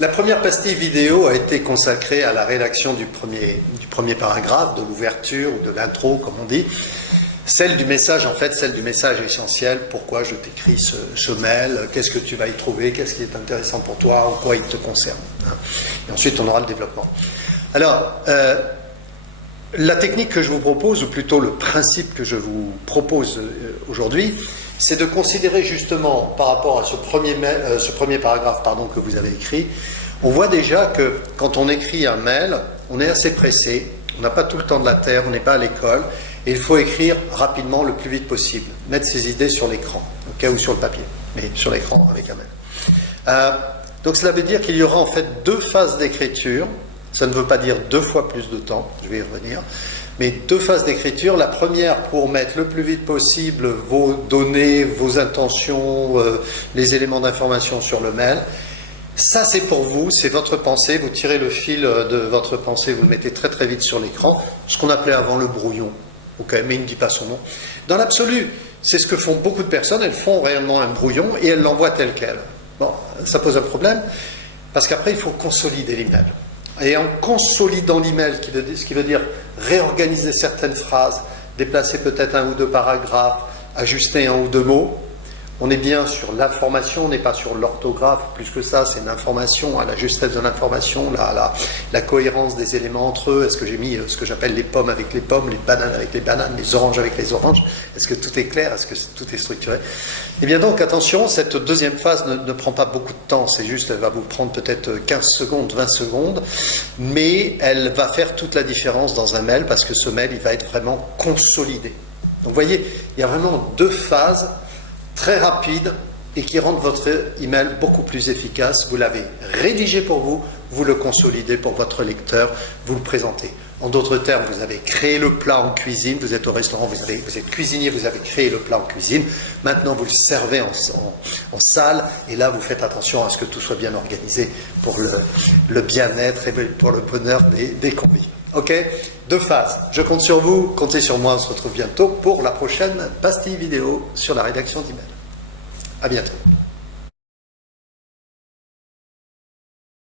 La première pastille vidéo a été consacrée à la rédaction du premier paragraphe, de l'ouverture ou de l'intro, comme on dit. Celle du message, en fait, celle du message essentiel. Pourquoi je t'écris ce mail? Qu'est-ce que tu vas y trouver? Qu'est-ce qui est intéressant pour toi? En quoi il te concerne? Et ensuite, on aura le développement. Alors, la technique que je vous propose, ou plutôt le principe que je vous propose aujourd'hui, c'est de considérer justement, par rapport à ce premier paragraphe que vous avez écrit, on voit déjà que quand on écrit un mail, on est assez pressé, on n'a pas tout le temps de la terre, on n'est pas à l'école, et il faut écrire rapidement, le plus vite possible, mettre ses idées sur l'écran, ou sur le papier, mais sur l'écran avec un mail. Donc cela veut dire qu'il y aura en fait deux phases d'écriture. Ça ne veut pas dire 2 fois plus de temps, je vais y revenir, mais 2 phases d'écriture. La première pour mettre le plus vite possible vos données, vos intentions, les éléments d'information sur le mail. Ça, c'est pour vous, c'est votre pensée. Vous tirez le fil de votre pensée, vous le mettez très très vite sur l'écran, ce qu'on appelait avant le brouillon. Ok, mais il ne dit pas son nom. Dans l'absolu, c'est ce que font beaucoup de personnes. Elles font réellement un brouillon et elles l'envoient tel quel. Bon, ça pose un problème, parce qu'après, il faut consolider l'email. Et en consolidant l'email, ce qui veut dire réorganiser certaines phrases, déplacer peut-être 1 ou 2 paragraphes, ajuster 1 ou 2 mots, on est bien sur l'information, on n'est pas sur l'orthographe. Plus que ça, c'est l'information, la justesse de l'information, la cohérence des éléments entre eux. Est-ce que j'ai mis ce que j'appelle les pommes avec les pommes, les bananes avec les bananes, les oranges avec les oranges? Est-ce que tout est clair? Est-ce que tout est structuré? Eh bien donc, attention, cette deuxième phase ne prend pas beaucoup de temps. C'est juste, elle va vous prendre peut-être 15 secondes, 20 secondes, mais elle va faire toute la différence dans un mail, parce que ce mail, il va être vraiment consolidé. Donc vous voyez, il y a vraiment 2 phases très rapide et qui rendent votre email beaucoup plus efficace. Vous l'avez rédigé pour vous, vous le consolidez pour votre lecteur, vous le présentez. En d'autres termes, vous avez créé le plat en cuisine, vous êtes au restaurant, vous êtes cuisinier, vous avez créé le plat en cuisine, maintenant vous le servez en salle, et là vous faites attention à ce que tout soit bien organisé pour le bien-être et pour le bonheur des convives. Ok, 2 phases. Je compte sur vous, comptez sur moi, on se retrouve bientôt pour la prochaine pastille vidéo sur la rédaction d'email. À bientôt.